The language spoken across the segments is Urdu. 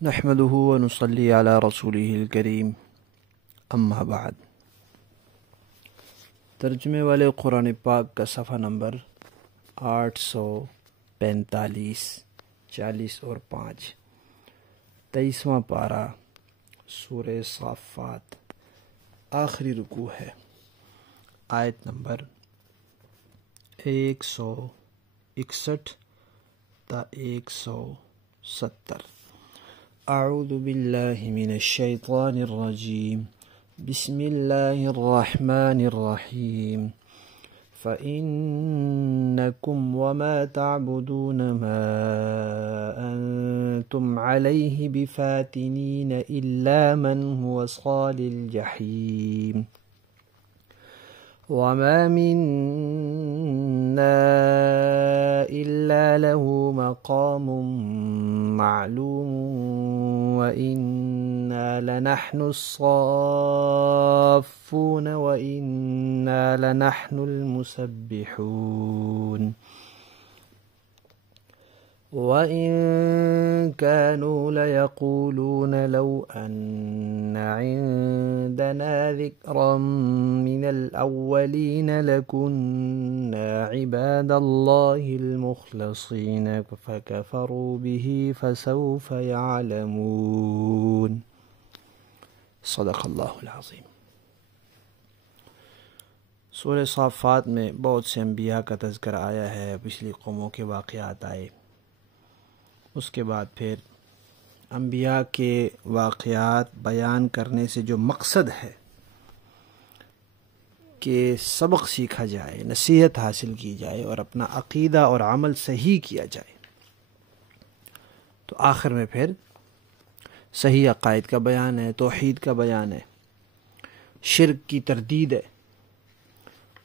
نحمده ونصلي على رسوله الکریم اما بعد۔ ترجمے والے قرآن پاک کا صفحہ نمبر 845، 40 اور 5، 23واں پارہ، سورہ صافات، آخری رکوع ہے، آیت نمبر 161 تا 170۔ اعوذ باللہ من الشیطان الرجیم، بسم اللہ الرحمن الرحیم۔ فإنکم وما تعبدون ما انتم علیہ بفاتنین الا من هو صال الجحیم وما منا إلا له مقام معلوم وإنا لنحن الصافون وإنا لنحن المسبحون وَإِن كَانُوا لَيَقُولُونَ لَوْ أَنَّ عِندَنَا ذِكْرًا مِنَ الْأَوَّلِينَ لَكُنَّا عِبَادَ اللَّهِ الْمُخْلَصِينَ فَكَفَرُوا بِهِ فَسَوْفَ يَعْلَمُونَ۔ صدق اللہ العظیم۔ سورہ صافات میں بہت سے انبیاء کا تذکرہ آیا ہے، پچھلی قوموں کے واقعات آئے، اس کے بعد پھر انبیاء کے واقعات بیان کرنے سے جو مقصد ہے کہ سبق سیکھا جائے، نصیحت حاصل کی جائے اور اپنا عقیدہ اور عمل صحیح کیا جائے، تو آخر میں پھر صحیح عقائد کا بیان ہے، توحید کا بیان ہے، شرک کی تردید ہے،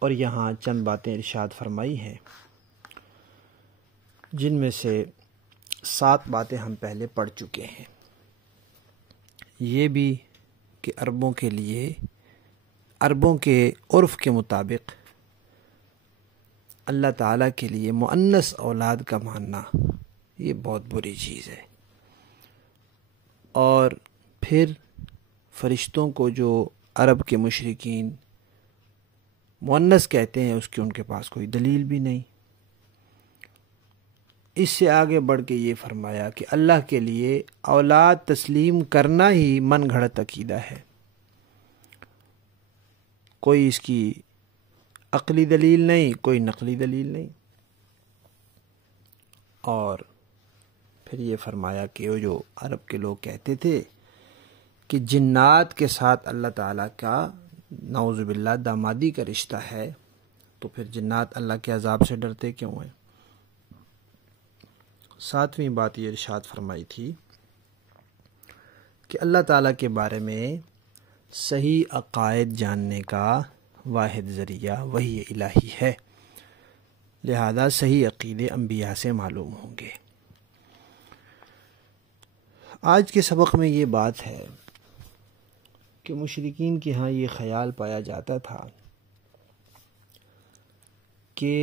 اور یہاں چند باتیں ارشاد فرمائی ہیں جن میں سے 7 باتیں ہم پہلے پڑھ چکے ہیں۔ یہ بھی کہ عربوں کے لیے، عربوں کے عرف کے مطابق اللہ تعالیٰ کے لیے مؤنث اولاد کا ماننا یہ بہت بری چیز ہے، اور پھر فرشتوں کو جو عرب کے مشرکین مؤنث کہتے ہیں، اس کی ان کے پاس کوئی دلیل بھی نہیں۔ اس سے آگے بڑھ کے یہ فرمایا کہ اللہ کے لیے اولاد تسلیم کرنا ہی من گھڑت عقیدہ ہے، کوئی اس کی عقلی دلیل نہیں، کوئی نقلی دلیل نہیں۔ اور پھر یہ فرمایا کہ وہ جو عرب کے لوگ کہتے تھے کہ جنات کے ساتھ اللہ تعالیٰ کا نعوذ باللہ دامادی کا رشتہ ہے، تو پھر جنات اللہ کے عذاب سے ڈرتے کیوں ہیں؟ 7ویں بات یہ ارشاد فرمائی تھی کہ اللہ تعالیٰ کے بارے میں صحیح عقائد جاننے کا واحد ذریعہ وحی الہی ہے، لہذا صحیح عقیدے انبیاء سے معلوم ہوں گے۔ آج کے سبق میں یہ بات ہے کہ مشرکین کے ہاں یہ خیال پایا جاتا تھا کہ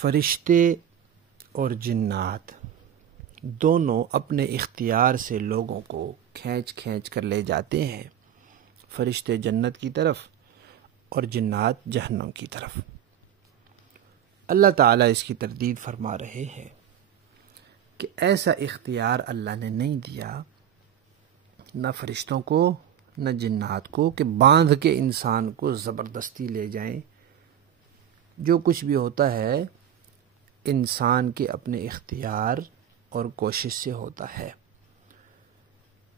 فرشتے اور جنات دونوں اپنے اختیار سے لوگوں کو کھینچ کھینچ کر لے جاتے ہیں، فرشتے جنت کی طرف اور جنات جہنم کی طرف۔ اللہ تعالیٰ اس کی تردید فرما رہے ہیں کہ ایسا اختیار اللہ نے نہیں دیا، نہ فرشتوں کو نہ جنات کو، کہ باندھ کے انسان کو زبردستی لے جائیں۔ جو کچھ بھی ہوتا ہے انسان کے اپنے اختیار اور کوشش سے ہوتا ہے۔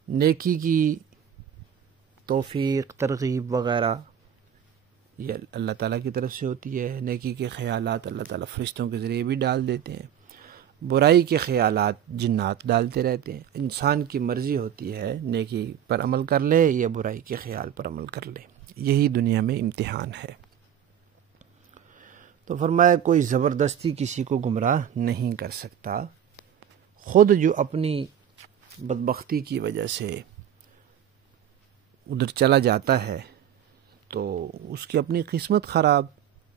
نیکی کی توفیق، ترغیب وغیرہ یہ اللہ تعالیٰ کی طرف سے ہوتی ہے، نیکی کے خیالات اللہ تعالیٰ فرشتوں کے ذریعے بھی ڈال دیتے ہیں، برائی کے خیالات جنات ڈالتے رہتے ہیں۔ انسان کی مرضی ہوتی ہے نیکی پر عمل کر لے یا برائی کے خیال پر عمل کر لے، یہی دنیا میں امتحان ہے۔ تو فرمایا کوئی زبردستی کسی کو گمراہ نہیں کر سکتا، خود جو اپنی بدبختی کی وجہ سے ادھر چلا جاتا ہے تو اس کی اپنی قسمت خراب،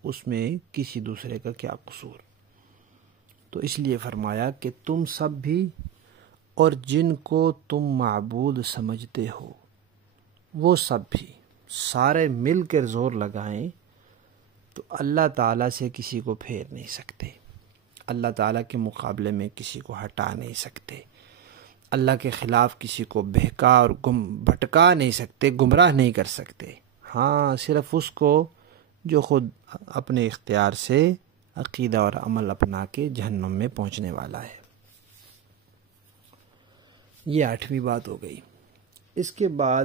اس میں کسی دوسرے کا کیا قصور۔ تو اس لیے فرمایا کہ تم سب بھی اور جن کو تم معبود سمجھتے ہو وہ سب بھی سارے مل کر زور لگائیں تو اللہ تعالیٰ سے کسی کو پھیر نہیں سکتے، اللہ تعالیٰ کے مقابلے میں کسی کو ہٹا نہیں سکتے، اللہ کے خلاف کسی کو بہکا اور بھٹکا نہیں سکتے، گمراہ نہیں کر سکتے۔ ہاں، صرف اس کو جو خود اپنے اختیار سے عقیدہ اور عمل اپنا کے جہنم میں پہنچنے والا ہے۔ یہ 8ویں بات ہو گئی۔ اس کے بعد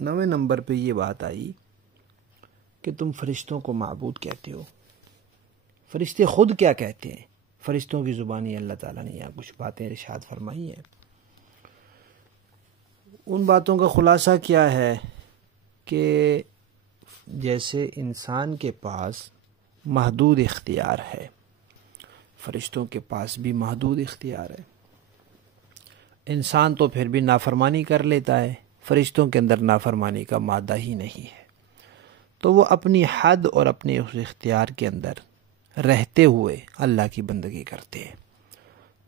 9ویں نمبر پہ یہ بات آئی کہ تم فرشتوں کو معبود کہتے ہو۔ فرشتے خود کیا کہتے ہیں؟ فرشتوں کی زبانی اللہ تعالیٰ نے یہاں کچھ باتیں ارشاد فرمائی ہیں۔ ان باتوں کا خلاصہ کیا ہے کہ جیسے انسان کے پاس محدود اختیار ہے، فرشتوں کے پاس بھی محدود اختیار ہے۔ انسان تو پھر بھی نافرمانی کر لیتا ہے، فرشتوں کے اندر نافرمانی کا مادہ ہی نہیں ہے، تو وہ اپنی حد اور اپنے اس اختیار کے اندر رہتے ہوئے اللہ کی بندگی کرتے ہیں۔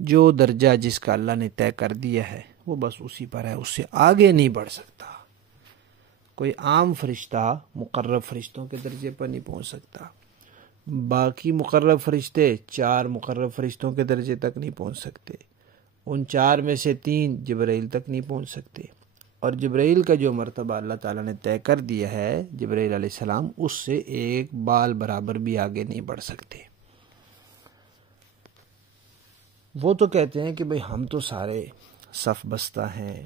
جو درجہ جس کا اللہ نے طے کر دیا ہے وہ بس اسی پر ہے، اس سے آگے نہیں بڑھ سکتا۔ کوئی عام فرشتہ مقرب فرشتوں کے درجے پر نہیں پہنچ سکتا، باقی مقرب فرشتے 4 مقرب فرشتوں کے درجے تک نہیں پہنچ سکتے، ان 4 میں سے 3 جبرائیل تک نہیں پہنچ سکتے، اور جبرائیل کا جو مرتبہ اللہ تعالیٰ نے طے کر دیا ہے جبرائیل علیہ السلام، اس سے ایک بال برابر بھی آگے نہیں بڑھ سکتے۔ وہ تو کہتے ہیں کہ بھئی ہم تو سارے صف بستہ ہیں،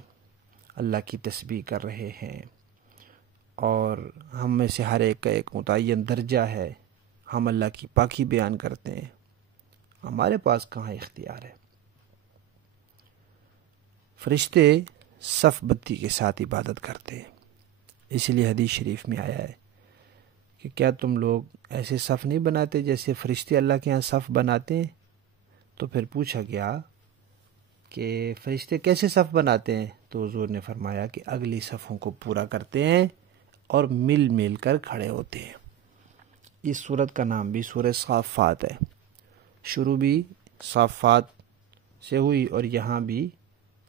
اللہ کی تسبیح کر رہے ہیں، اور ہم میں سے ہر ایک کا ایک متعین درجہ ہے، ہم اللہ کی پاکی بیان کرتے ہیں، ہمارے پاس کہاں اختیار ہے؟ فرشتے صف بندی کے ساتھ عبادت کرتے ہیں، اس لیے حدیث شریف میں آیا ہے کہ کیا تم لوگ ایسے صف نہیں بناتے جیسے فرشتے اللہ کے ہاں صف بناتے ہیں؟ تو پھر پوچھا گیا کہ فرشتے کیسے صف بناتے ہیں؟ تو حضور نے فرمایا کہ اگلی صفوں کو پورا کرتے ہیں اور مل مل کر کھڑے ہوتے ہیں۔ اس سورت کا نام بھی سورہ صافات ہے، شروع بھی صافات سے ہوئی اور یہاں بھی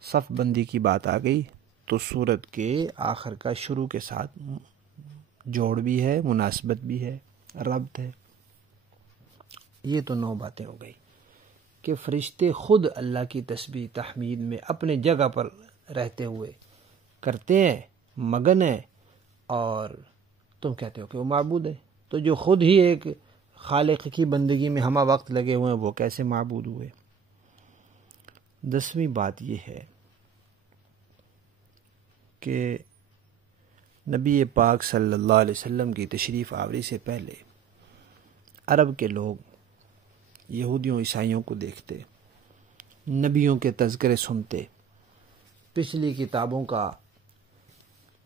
صف بندی کی بات آ گئی، تو سورت کے آخر کا شروع کے ساتھ جوڑ بھی ہے، مناسبت بھی ہے، ربط ہے۔ یہ تو 9 باتیں ہو گئی کہ فرشتے خود اللہ کی تسبیح تحمید میں اپنے جگہ پر رہتے ہوئے کرتے ہیں، مگن ہیں، اور تم کہتے ہو کہ وہ معبود ہے، تو جو خود ہی ایک خالق کی بندگی میں ہمہ وقت لگے ہوئے ہیں وہ کیسے معبود ہوئے؟ 10ویں بات یہ ہے کہ نبی پاک صلی اللہ علیہ وسلم کی تشریف آوری سے پہلے عرب کے لوگ یہودیوں عیسائیوں کو دیکھتے، نبیوں کے تذکرے سنتے، پچھلی کتابوں کا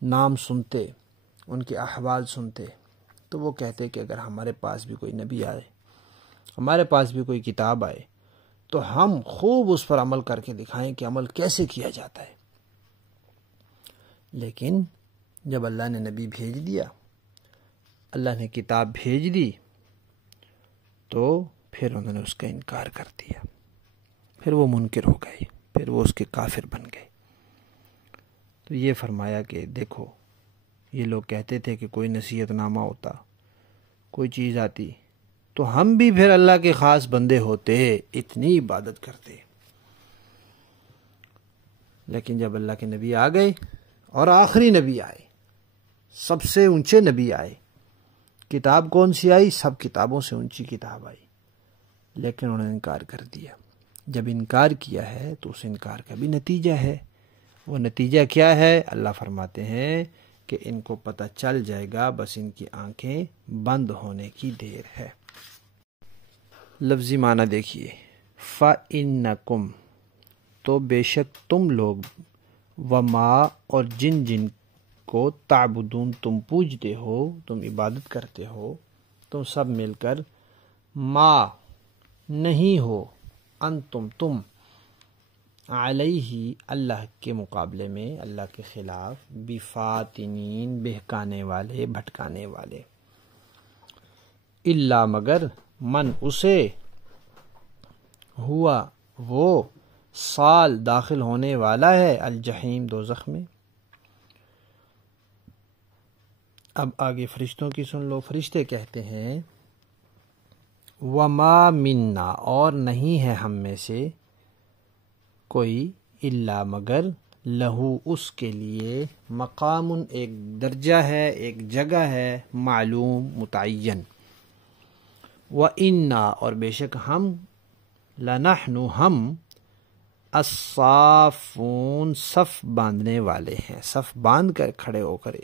نام سنتے، ان کے احوال سنتے، تو وہ کہتے کہ اگر ہمارے پاس بھی کوئی نبی آئے، ہمارے پاس بھی کوئی کتاب آئے، تو ہم خوب اس پر عمل کر کے دکھائیں کہ عمل کیسے کیا جاتا ہے۔ لیکن جب اللہ نے نبی بھیج دیا، اللہ نے کتاب بھیج دی، تو پھر انہوں نے اس کا انکار کر دیا، پھر وہ منکر ہو گئے، پھر وہ اس کے کافر بن گئے۔ تو یہ فرمایا کہ دیکھو، یہ لوگ کہتے تھے کہ کوئی نصیحت نامہ ہوتا، کوئی چیز آتی، تو ہم بھی پھر اللہ کے خاص بندے ہوتے، اتنی عبادت کرتے۔ لیکن جب اللہ کے نبی آ گئے اور آخری نبی آئے، سب سے اونچے نبی آئے، کتاب کون سی آئی؟ سب کتابوں سے اونچی کتاب آئی، لیکن انہوں نے انکار کر دیا۔ جب انکار کیا ہے تو اس انکار کا بھی نتیجہ ہے۔ وہ نتیجہ کیا ہے؟ اللہ فرماتے ہیں کہ ان کو پتہ چل جائے گا، بس ان کی آنکھیں بند ہونے کی دیر ہے۔ لفظی معنی دیکھیے، فَإِنَّكُمْ، تو بے شک تم لوگ، وما، اور جن جن کو، تعبدون، تم پوجتے ہو، تم عبادت کرتے ہو، تم سب مل کر، ما، نہیں ہو، انتم، تم، علیہ، اللہ کے مقابلے میں، اللہ کے خلاف، بفاتنین، بہکانے والے، بھٹکانے والے، الا، مگر، من، اسے، ہوا، وہ، سال داخل ہونے والا ہے الجحیم دوزخ میں۔ اب آگے فرشتوں کی سن لو۔ فرشتے کہتے ہیں وَمَا مِنَّا، اور نہیں ہے ہم میں سے کوئی، الا مگر لہو، اس کے لیے، مقام، ایک درجہ ہے، ایک جگہ ہے، معلوم، متعین۔ وَإِنَّا، اور بے شک ہم، لَنَحْنُ، ہم، الصافون، صف باندھنے والے ہیں، صف باندھ کر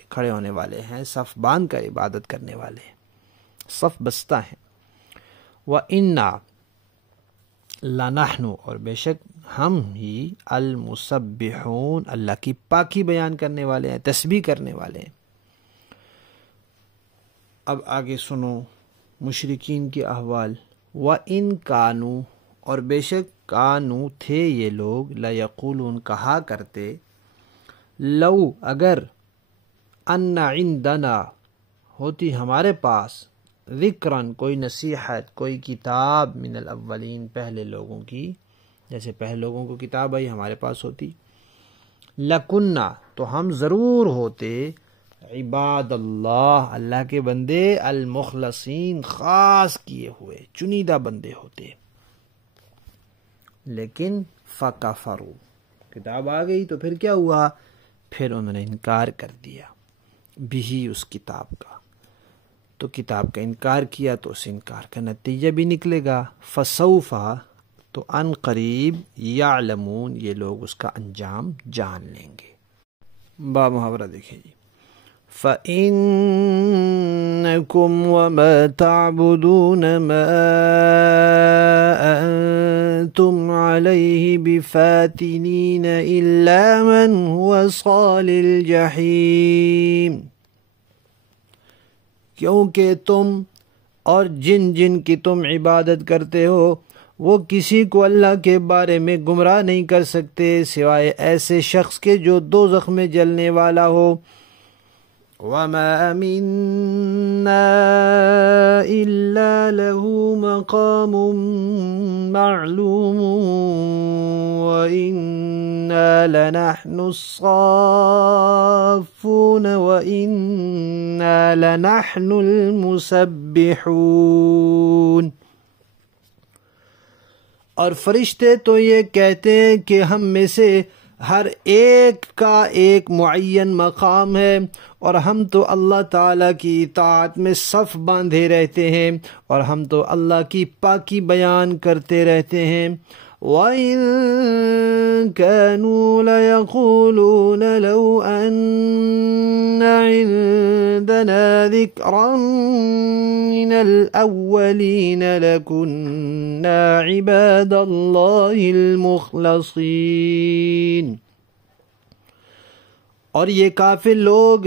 کھڑے ہونے والے ہیں، صف باندھ کر عبادت کرنے والے ہیں، صف بستہ ہیں۔ وَإِنَّا، لَنَحْنُ، اور بے شک ہم ہی، المسبحون، اللہ کی پاکی بیان کرنے والے ہیں، تسبیح کرنے والے ہیں۔ اب آگے سنو مشرکین کے احوال۔ وَإِن كَانُوا، اور بے شک کانو تھے یہ لوگ، لَيَقُولُونَ، کہا کرتے، لو، اگر، ان عندنا، ہوتی ہمارے پاس، ذکراً، کوئی نصیحت، کوئی کتاب، من الاولین، پہلے لوگوں کی، جیسے پہلے لوگوں کو کتاب آئی ہمارے پاس ہوتی، لَكُنَّا، تو ہم ضرور ہوتے، عباد اللہ، اللہ کے بندے، المخلصین، خاص کیے ہوئے، چنیدہ بندے ہوتے۔ لیکن فَكَفَرُوا، کتاب آ گئی تو پھر کیا ہوا؟ پھر انہوں نے انکار کر دیا، بھی، اس کتاب کا۔ تو کتاب کا انکار کیا تو اس انکار کا نتیجہ بھی نکلے گا، فَسَوْفَ، تو ان قریب، یعلمون، یہ لوگ اس کا انجام جان لیں گے۔ با محاورہ دیکھیں جی۔ فَإِنَّكُمْ وَمَا تَعْبُدُونَ مَا أَنْتُمْ عَلَيْهِ بِفَاتِنِينَ إِلَّا مَنْ هُوَ صَالِ الْجَحِيمِ، کیونکہ تم اور جن کی تم عبادت کرتے ہو، وہ کسی کو اللہ کے بارے میں گمراہ نہیں کر سکتے سوائے ایسے شخص کے جو دوزخ میں جلنے والا ہو۔ وَمَا مِنَّا إِلَّا لَهُ مَقَامٌ مَّعْلُومٌ وَإِنَّا لَنَحْنُ الصَّافُّونَ وَإِنَّا لَنَحْنُ الْمُسَبِّحُونَ۔ اور فرشتے تو یہ کہتے ہیں کہ ہم میں سے ہر ایک کا ایک معین مقام ہے، اور ہم تو اللہ تعالیٰ کی اطاعت میں صف باندھے رہتے ہیں، اور ہم تو اللہ کی پاکی بیان کرتے رہتے ہیں۔ وَإِن كَانُوا لَيَقُولُونَ لَوْ أَنَّ عِندَنَا ذِكْرًا مِّنَ الْأَوَّلِينَ لَكُنَّا عِبَادَ اللَّهِ الْمُخْلَصِينَ۔ اور یہ کافر لوگ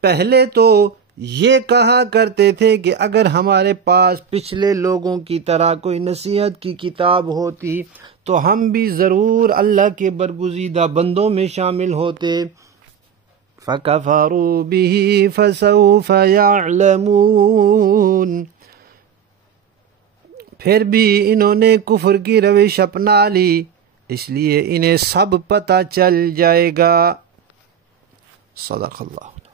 پہلے تو یہ کہا کرتے تھے کہ اگر ہمارے پاس پچھلے لوگوں کی طرح کوئی نصیحت کی کتاب ہوتی تو ہم بھی ضرور اللہ کے برگزیدہ بندوں میں شامل ہوتے۔ فَكَفَرُوا بِهِ فَسَوْفَ يَعْلَمُونَ، پھر بھی انہوں نے کفر کی روش اپنا لی، اس لیے انہیں سب پتہ چل جائے گا۔ صدق اللہ۔